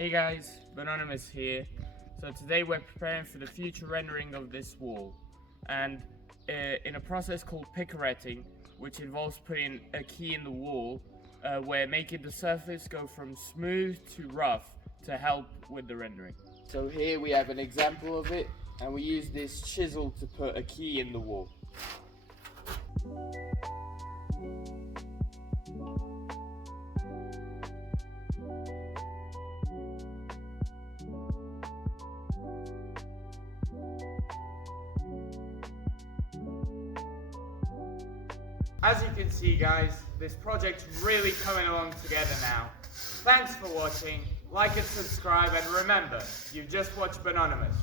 Hey guys, Anonymous here. So today we're preparing for the future rendering of this wall, and in a process called picaretting, which involves putting a key in the wall, we're making the surface go from smooth to rough to help with the rendering. So here we have an example of it, and we use this chisel to put a key in the wall. As you can see guys, this project's really coming along together now. Thanks for watching, like and subscribe, and remember, you've just watched Anonymous.